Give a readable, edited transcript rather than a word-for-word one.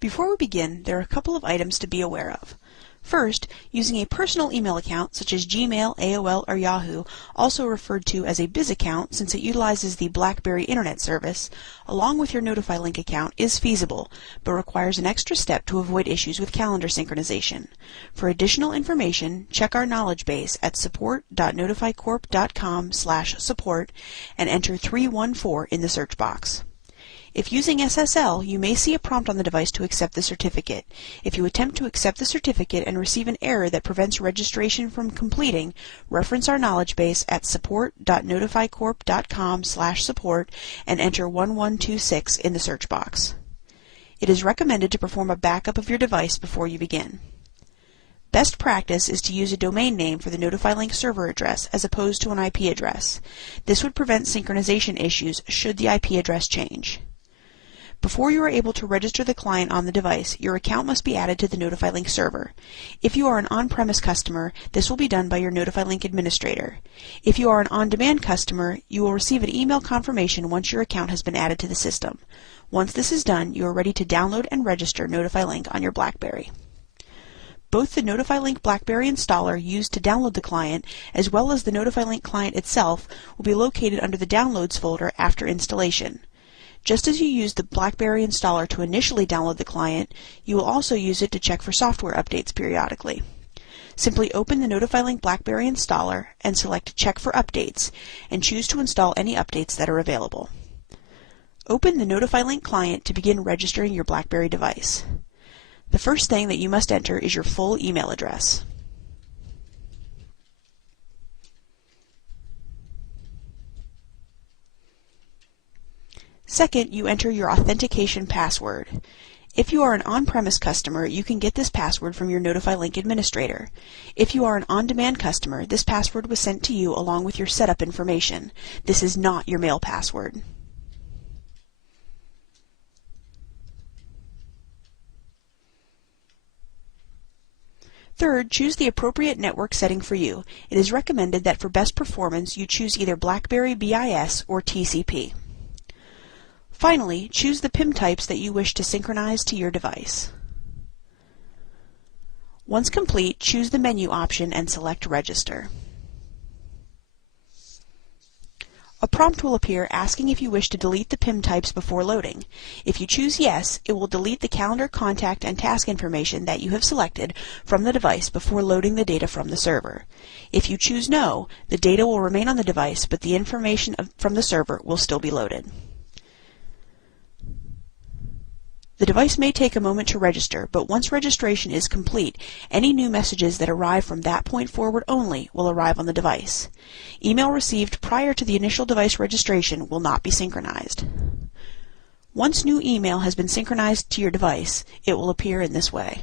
Before we begin, there are a couple of items to be aware of. First, using a personal email account such as Gmail, AOL, or Yahoo, also referred to as a biz account since it utilizes the BlackBerry Internet Service, along with your Notify Link account is feasible, but requires an extra step to avoid issues with calendar synchronization. For additional information, check our knowledge base at support.notifycorp.com/support and enter 314 in the search box. If using SSL, you may see a prompt on the device to accept the certificate. If you attempt to accept the certificate and receive an error that prevents registration from completing, reference our knowledge base at support.notifycorp.com/support and enter 1126 in the search box. It is recommended to perform a backup of your device before you begin. Best practice is to use a domain name for the Notify Link server address as opposed to an IP address. This would prevent synchronization issues should the IP address change. Before you are able to register the client on the device, your account must be added to the Notify Link server. If you are an on-premise customer, this will be done by your Notify Link administrator. If you are an on-demand customer, you will receive an email confirmation once your account has been added to the system. Once this is done, you are ready to download and register Notify Link on your BlackBerry. Both the Notify Link BlackBerry installer used to download the client, as well as the Notify Link client itself, will be located under the Downloads folder after installation. Just as you use the BlackBerry installer to initially download the client, you will also use it to check for software updates periodically. Simply open the Notify Link BlackBerry installer and select Check for Updates, and choose to install any updates that are available. Open the Notify Link client to begin registering your BlackBerry device. The first thing that you must enter is your full email address. Second, you enter your authentication password. If you are an on-premise customer, you can get this password from your Notify Link administrator. If you are an on-demand customer, this password was sent to you along with your setup information. This is not your mail password. Third, choose the appropriate network setting for you. It is recommended that for best performance, you choose either BlackBerry BIS or TCP. Finally, choose the PIM types that you wish to synchronize to your device. Once complete, choose the menu option and select Register. A prompt will appear asking if you wish to delete the PIM types before loading. If you choose Yes, it will delete the calendar, contact, and task information that you have selected from the device before loading the data from the server. If you choose No, the data will remain on the device, but the information from the server will still be loaded. The device may take a moment to register, but once registration is complete, any new messages that arrive from that point forward only will arrive on the device. Email received prior to the initial device registration will not be synchronized. Once new email has been synchronized to your device, it will appear in this way.